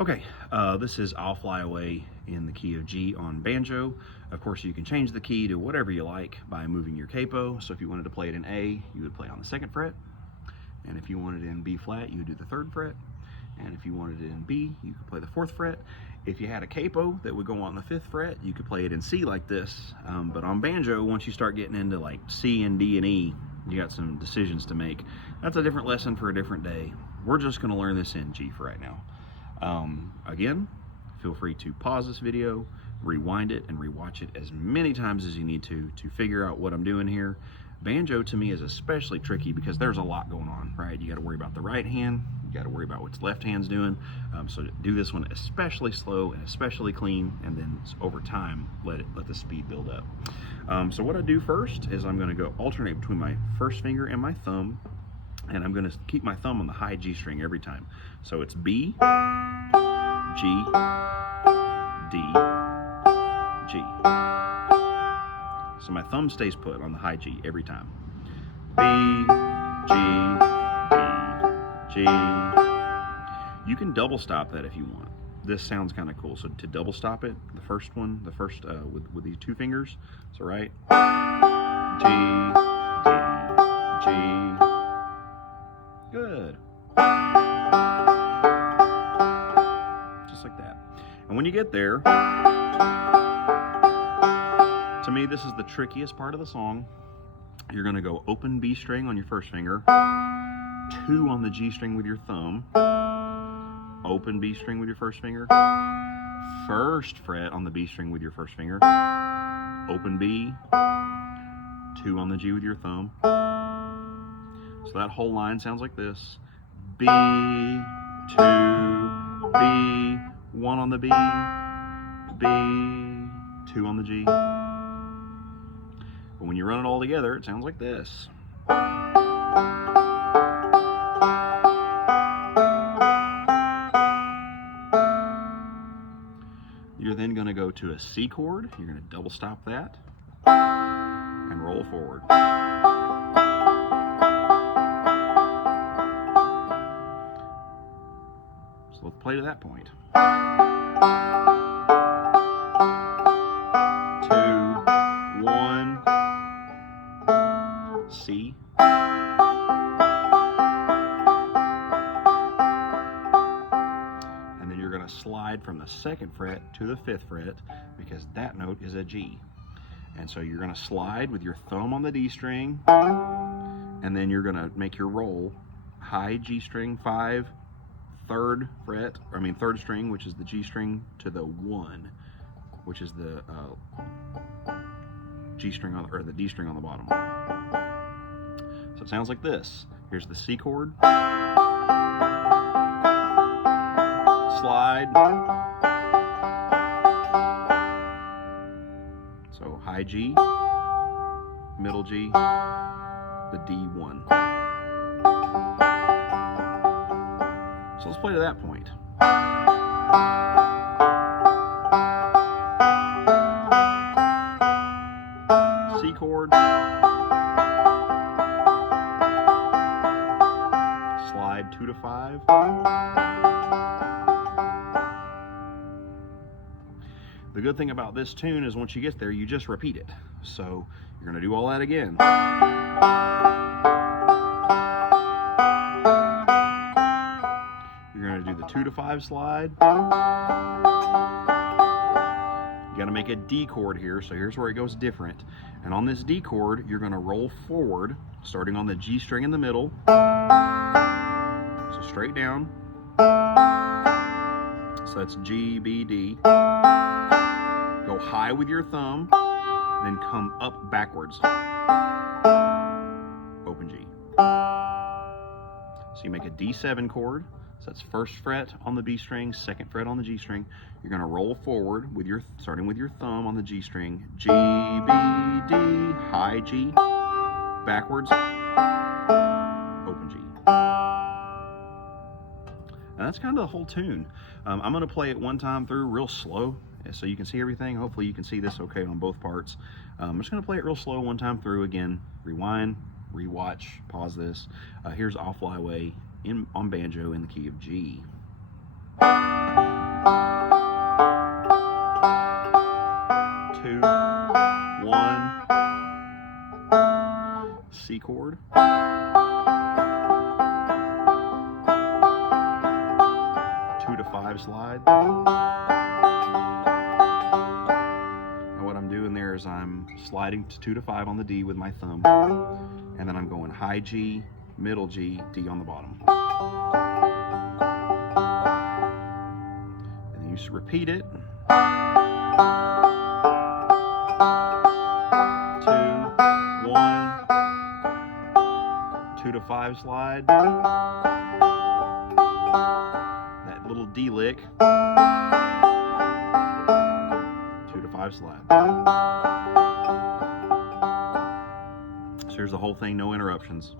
Okay, this is I'll Fly Away in the key of G on banjo. Of course, you can change the key to whatever you like by moving your capo. So if you wanted to play it in A, you would play on the 2nd fret. And if you wanted it in B flat, you would do the 3rd fret. And if you wanted it in B, you could play the 4th fret. If you had a capo that would go on the 5th fret, you could play it in C like this. But on banjo, once you start getting into like C and D and E, you got some decisions to make. That's a different lesson for a different day. We're just gonna learn this in G for right now. Again, feel free to pause this video, rewind it, and rewatch it as many times as you need to figure out what I'm doing here. Banjo to me is especially tricky because there's a lot going on, right? You got to worry about the right hand, you got to worry about what left hand's doing. So do this one especially slow and especially clean, and then over time let the speed build up. So what I do first is I'm going to go alternate between my first finger and my thumb, and I'm going to keep my thumb on the high G string every time. So it's B, G, D, G. So my thumb stays put on the high G every time. B, G, B, G. You can double stop that if you want. This sounds kind of cool. So to double stop it, the first with these 2 fingers. So right, G, D, G. Good. Just like that. And when you get there, to me, this is the trickiest part of the song. You're going to go open B string on your first finger, 2 on the G string with your thumb, open B string with your first finger, 1st fret on the B string with your first finger, open B, 2 on the G with your thumb. So that whole line sounds like this. B, 2, B, 1 on the B, B, 2 on the G. But when you run it all together, it sounds like this. You're then going to go to a C chord. You're going to double stop that and roll forward. So let's play to that point. 2, 1, C. And then you're going to slide from the 2nd fret to the 5th fret because that note is a G. And so you're going to slide with your thumb on the D string, and then you're going to make your roll high G string 5, 3rd string, which is the G string, to the 1, which is the G string or the D string on the bottom. So it sounds like this. Here's the C chord, slide, so high G, middle G, the D1. So let's play to that point. C chord, slide 2 to 5. The good thing about this tune is once you get there, you just repeat it. So you're going to do all that again. You're going to do the 2 to 5 slide. You got to make a D chord here, so here's where it goes different. And on this D chord, you're going to roll forward, starting on the G string in the middle. So straight down. So that's G, B, D. Go high with your thumb, then come up backwards. Open G. So you make a D7 chord. So that's 1st fret on the B string, 2nd fret on the G string. You're going to roll forward with starting with your thumb on the G string. G, B, D, high G, backwards, open G. And that's kind of the whole tune. I'm going to play it one time through real slow so you can see everything. Hopefully you can see this okay on both parts. I'm just going to play it real slow one time through. Again, rewind, rewatch, pause this. Here's I'll Fly Away on banjo in the key of G. 2, 1, C chord, 2 to 5 slide. And what I'm doing there is I'm sliding to 2 to 5 on the D with my thumb, and then I'm going high G, middle G, D on the bottom. And then you just repeat it. 2, 1, 2 to 5 slide. That little D lick. 2 to 5 slide. So here's the whole thing, no interruptions.